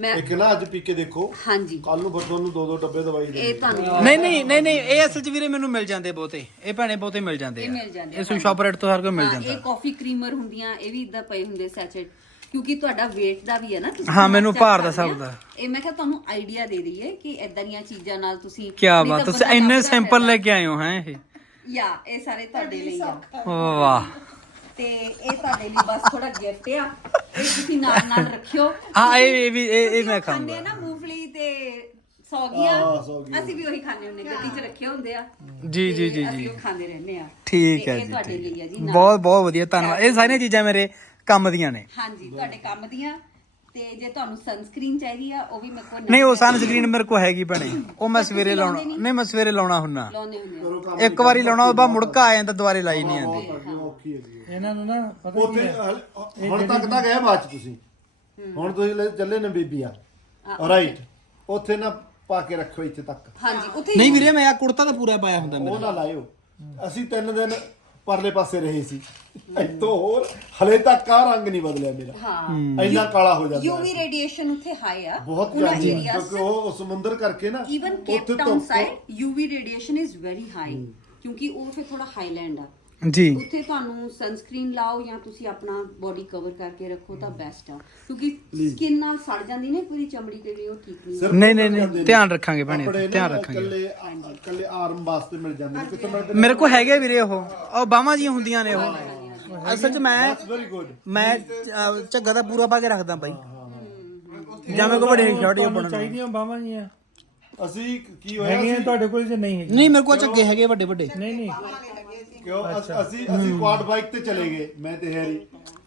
ਮੈਂ ਇੱਕ ਨਾ ਅੱਜ ਪੀ ਕੇ ਦੇਖੋ ਹਾਂਜੀ। ਕੱਲ ਨੂੰ ਫਿਰ ਤੁਹਾਨੂੰ ਦੋ ਦੋ ਡੱਬੇ ਦਵਾਈ ਦੇ ਇਹ ਤੁਹਾਨੂੰ ਨਹੀਂ ਨਹੀਂ ਨਹੀਂ ਨਹੀਂ ਇਹ ਅਸਲ ਚ ਵੀਰੇ ਮੈਨੂੰ ਮਿਲ ਜਾਂਦੇ ਬਹੁਤੇ। ਇਹ ਭੈਣੇ ਬਹੁਤੇ ਮਿਲ ਜਾਂਦੇ ਇਹ ਮਿਲ ਜਾਂਦੇ ਆ, ਇਹ ਸ਼ਾਪਰੇਟ ਤੋਂ ਹਰ ਕੋਈ ਮਿਲ ਹਾਂ, ਜਾਂਦਾ। ਇਹ ਕਾਫੀ ਕਰੀਮਰ ਹੁੰਦੀਆਂ ਇਹ ਵੀ ਇਦਾਂ ਪਏ ਹੁੰਦੇ ਸੈਚਟ ਕਿਉਂਕਿ ਤੁਹਾਡਾ weight ਦਾ ਵੀ ਹੈ ਨਾ ਤੁਸੀਂ ਹਾਂ, ਮੈਨੂੰ ਭਾਰ ਦਾ। ਸਭ ਦਾ। ਇਹ ਮੈਂ ਕਿਹਾ ਤੁਹਾਨੂੰ ਆਈਡੀਆ ਦੇ ਦਈਏ ਕਿ ਇਦਾਂ ਦੀਆਂ ਚੀਜ਼ਾਂ ਨਾਲ ਤੁਸੀਂ ਕੀ ਨਹੀਂ ਬਾਤ ਤਾਂ ਤੁਸੀਂ ਬੰਦਾ ਇੰਨੇ ਸਿੰਪਲ ਲੈ। ਕੇ ਆਏ ਹੋ ਹੈ ਇਹ? ਯਾ ਇਹ ਸਾਰੇ ਤੁਹਾਡੇ ਲਈ ਆ। ਵਾਹ। ਤੇ ਇਹ ਤੁਹਾਡੇ ਲਈ ਬਸ ਥੋੜਾ ਗਿਫਟ ਆ। ਇਹ ਤੁਸੀਂ ਨਾਲ ਨਾਲ ਰੱਖਿਓ। ਹਾਂ ਇਹ ਇਹ ਵੀ ਇਹ ਇਹ ਤੁਸੀਂ ਮੈਂ ਖਾਂਦੇ ਖਾਂਗਾ ਆ ਨਾ ਮੂੰਗਫਲੀ ਤੇ ਹਾਂ, ਸੌਗੀਆਂ। ਅਸੀਂ ਵੀ ਉਹੀ ਖਾਂਦੇ ਹੁੰਦੇ ਗੱਡੀ 'ਚ ਰੱਖੇ ਹੁੰਦੇ ਆ। ਜੀ ਜੀ ਤੇ ਜੀ ਅਸੀਂ ਜੀ ਉਹ ਖਾਂਦੇ ਰਹਿੰਦੇ ਆ। ਠੀਕ ਤੇ ਹੈ ਇਹ ਜੀ ਤੁਹਾਡੇ ਲਈ ਆ ਜੀ। ਨਾਲ। ਬਹੁਤ ਬਹੁਤ ਵਧੀਆ ਧੰਨਵਾਦ। ਇਹ ਸਾਰੀਆਂ ਚੀਜ਼ਾਂ ਮੇਰੇ ਕੰਮ ਦੀਆਂ ਨੇ। ਹਾਂਜੀ ਤੁਹਾਡੇ ਕੰਮ ਦੀਆਂ। ਤੇ ਜੇ ਤੁਹਾਨੂੰ ਸਨਸਕ੍ਰੀਨ ਚਾਹੀਦੀ ਆ ਉਹ ਵੀ ਮੇਰੇ ਕੋਲ ਨਹੀਂ ਉਹ ਸਨਸਕ੍ਰੀਨ ਮੇਰੇ ਕੋ ਹੈਗੀ ਭੈਣੇ। ਉਹ ਮੈਂ ਸਵੇਰੇ ਲਾਉਣਾ ਨਹੀਂ? ਮੈਂ ਸਵੇਰੇ ਲਾਉਣਾ ਹੁੰਨਾ। ਲਾਉਂਦੇ ਹੁੰਦੇ ਆ। ਇੱਕ ਵਾਰੀ ਲਾਉਣਾ ਉਹ ਬਾ ਮੁੜਕਾ ਆ ਜਾਂਦਾ ਦੁਬਾਰੇ ਲਾਈ ਨਹੀਂ ਔਖੀ ਹੈ। ਇਹਨਾਂ ਨੂੰ ਨਾ ਪਤਾ ਉੱਥੇ ਹਲ- ਹੁਣ ਤੱਕ ਤਾਂ ਗਏ ਬਾਅਦ ਚ ਤੁਸੀਂ। ਹੁਣ ਤੁਸੀਂ ਲੈ- ਚੱਲੇ ਨੇ ਬੀਬੀਆਂ ਰਾਈਟ। ਉੱਥੇ ਨਾ ਪਾ ਕੇ ਰੱਖੋ ਇੱਥੇ ਤੱਕ। ਹਾਂਜੀ ਉੱਥੇ ਨਹੀਂ ਵੀਰੇ ਮੈਂ ਆ ਕੁੜਤਾ ਤਾਂ ਪੂਰਾ ਪਾਇਆ ਹੁੰਦਾ ਉਹ ਨਾ ਲਾਇਓ। ਅਸੀਂ ਤਿੰਨ ਦਿਨ ਪਰਲੇ ਪਾਸੇ ਰਹੇ ਸੀ। ਇੱਥੋਂ ਹੋਰ ਹਲੇ ਤੱਕ ਆ ਰੰਗ ਨਹੀਂ ਬਦਲਿਆ ਮੇਰਾ। ਹਾਂ। ਇੰਨਾ ਕਾਲਾ ਹੋ ਜਾਂਦਾ ਯੂਵੀ ਰੇਡੀਏਸ਼ਨ ਉੱਥੇ ਹਾਈ ਆ। ਬਹੁਤ ਉਹਨਾਂ ਜ਼ਿਆਦਾ areas ਕਿਉਂਕਿ ਉਹ ਸਮੁੰਦਰ ਕਰਕੇ ਨਾ ਇਵਨ ਕੇਪ ਉੱਥੇ ਟਾਊਨ ਧੁੱਪ- side UV radiation is very high ਕਿਉਂਕਿ ਉਹ ਫਿਰ ਥੋੜਾ ਹਾਈਲੈਂਡ ਆ। ਜੀ। ਉੱਥੇ ਤੁਹਾਨੂੰ ਸਨਸਕ੍ਰੀਨ ਲਾਓ ਜਾਂ ਤੁਸੀਂ ਆਪਣਾ ਬੋਡੀ ਕਵਰ ਕਰਕੇ ਰੱਖੋ ਤਾਂ ਬੈਸਟ ਆ। ਕਿਉਂਕਿ ਸਕਿਨ ਨਾਲ ਸੜ ਜਾਂਦੀ ਨੇ ਪੂਰੀ ਚਮੜੀ ਤੇ ਵੀ ਉਹ ਠੀਕ ਨਹੀਂ ਨਹੀਂ ਨਹੀਂ ਨਹੀਂ ਧਿਆਨ ਰੱਖਾਂਗੇ ਭੈਣੇ ਧਿਆਨ ਰੱਖਾਂਗੇ। ਇਕੱਲੇ ਇਕੱਲੇ ਆਰਮ ਵਾਸਤੇ ਮਿਲ ਜਾਂਦੇ ਨੇ ਕਿਤੇ ਮਿਲਦੇ ਮੇਰੇ ਕੋ ਹੈਗੇ ਵੀਰੇ ਉਹ ਉਹ ਬਾਹਾਂ ਜੀਆਂ ਹੁੰਦੀਆਂ ਨੇ ਉਹ। ਅਸਲ ਚ ਮੈਂ ਵੈਰੀ ਗੁੱਡ ਮੈਂ ਅਹ, ਝੱਗਾ ਦਾ ਪੂਰਾ ਪਾ ਕੇ ਰੱਖਦਾ ਬਾਈ। ਜਾਂ ਮੇਰੇ ਕੋ ਬੜੇ ਛੋਟੀਆਂ ਤੁਹਾਨੂੰ ਬਣਨ। ਚਾਹੀਦੀਆਂ ਬਾਹਾਂ ਜੀਆਂ? ਅਸੀਂ ਕੀ ਹੋਇਆ ਹੈਗੀਆਂ ਤੁਹਾਡੇ ਕੋਲ ਜੇ ਨਹੀਂ ਹੈਗੀ ਨਹੀਂ ਮੇਰੇ ਕੋ ਝੱਗੇ ਹੈਗੇ ਵੱਡੇ ਵੱਡੇ ਨਹੀਂ। ਨਹੀਂ ਕਿਉਂ? ਅਸ- ਅਸੀਂ ਅਸੀਂ ਕੁਆਡ ਬਾਈਕ ਤੇ ਚਲੇ ਗਏ ਮੈਂ ਤੇ ਹੈਰੀ।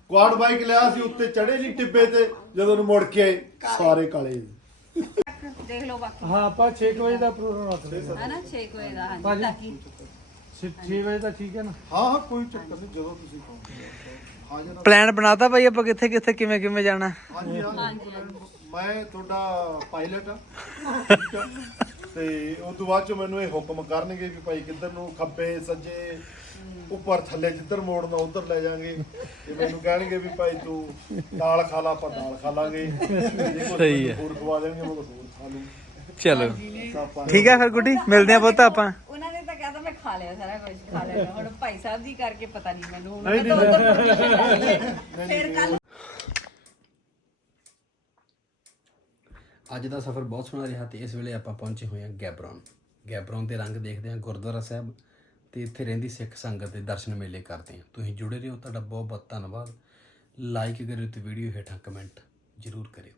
ਕੁਆਡ ਬਾਈਕ ਲਿਆ ਸੀ ਉੱਤੇ ਚੜੇ ਨਹੀਂ ਟਿੱਬੇ ਤੇ ਜਦੋਂ ਨੂੰ ਮੁੜ ਕੇ ਆਏ ਸਾਰੇ ਕਾਲੇ। ਦੇਖ ਲਓ ਬਾਕੀ। ਹਾਂ ਆਪਾਂ 6 ਵਜੇ ਦਾ ਪ੍ਰੋਗਰਾਮ ਰੱਖਦੇ ਹਾਂ ਹੈ ਨਾ? 6 ਵਜੇ ਦਾ ਹਾਂਜੀ। ਤਾਂ ਕਿ 6 ਵਜੇ ਦਾ ਠੀਕ ਹੈ ਨਾ? ਹਾਂ ਹਾਂ ਕੋਈ ਚੱਕਰ ਨਹੀਂ ਜਦੋਂ ਤੁਸੀਂ ਕਹੋ। ਪਲਾਨ ਬਣਾਤਾ ਭਾਈ ਆਪਾਂ ਕਿੱਥੇ ਕਿੱਥੇ ਕਿਵੇਂ ਕਿਵੇਂ ਜਾਣਾ? ਹਾਂਜੀ ਹਾਂ ਮੈਂ ਤੁਹਾਡਾ ਪਾਇਲਟ ਆ। ਤੇ ਉਸ ਤੋਂ ਬਾਅਦ ਚ ਮੈਨੂੰ ਇਹ ਹੁਕਮ ਕਰਨਗੇ ਵੀ ਭਾਈ ਕਿੱਧਰ ਨੂੰ ਖੱਬੇ ਸੱਜੇ ਉੱਪਰ ਥੱਲੇ ਜਿੱਧਰ ਮੋੜਨਾ ਉਧਰ ਲੈ ਜਾਾਂਗੇ। ਤੇ ਮੈਨੂੰ ਕਹਿਣਗੇ ਵੀ ਭਾਈ ਤੂੰ ਦਾਲ ਖਾ ਲਾ ਆਪਾਂ ਦਾਲ ਖਾ ਲਾਂਗੇ। ਸਹੀ ਹੈ। ਹੋਰ ਖਵਾ ਦੇਣਗੇ ਮੈਂ ਹੋਰ ਖਾ ਲੂੰ। ਚਲੋ। ਠੀਕ ਹੈ ਫਿਰ ਗੁੱਡੀ ਮਿਲਦੇ ਆ ਪੁੱਤ ਆਪਾਂ। ਉਹਨਾਂ ਨੇ ਤਾਂ ਕਹਤਾ ਮੈਂ ਖਾ ਲਿਆ ਸਾਰਾ ਕੁਝ ਖਾ ਲਿਆ ਹੁਣ ਭਾਈ ਸਾਹਿਬ ਜੀ ਕਰਕੇ ਪਤਾ ਨਹੀਂ ਮੈਨੂੰ। ਹੁਣ ਮੈਂ ਤਾਂ ਉੱਧਰ permission ਲੈ ਲਈ। ਫਿਰ ਕੱਲ ਅੱਜ ਦਾ ਸਫ਼ਰ ਬਹੁਤ ਸੋਹਣਾ ਰਿਹਾ ਤੇ ਇਸ ਵੇਲੇ ਆਪਾਂ ਪਹੁੰਚੇ ਹੋਏ ਹਾਂ ਗੈਬਰੋਨ। ਗੈਬਰੋਨ ਦੇ ਰੰਗ ਦੇਖਦੇ ਹਾਂ ਗੁਰਦੁਆਰਾ ਸਾਹਿਬ। ਤੇ ਇੱਥੇ ਰਹਿੰਦੀ ਸਿੱਖ ਸੰਗਤ ਦੇ ਦਰਸ਼ਨ ਮੇਲੇ ਕਰਦੇ ਹਾਂ। ਤੁਸੀਂ ਜੁੜੇ ਰਹੋ, ਤੁਹਾਡਾ ਬਹੁਤ ਬਹੁਤ ਧੰਨਵਾਦ। ਲਾਈਕ ਕਰਿਓ ਤੇ ਵੀਡੀਓ ਹੇਠਾਂ ਕਮੈਂਟ ਜ਼ਰੂਰ ਕਰਿਓ।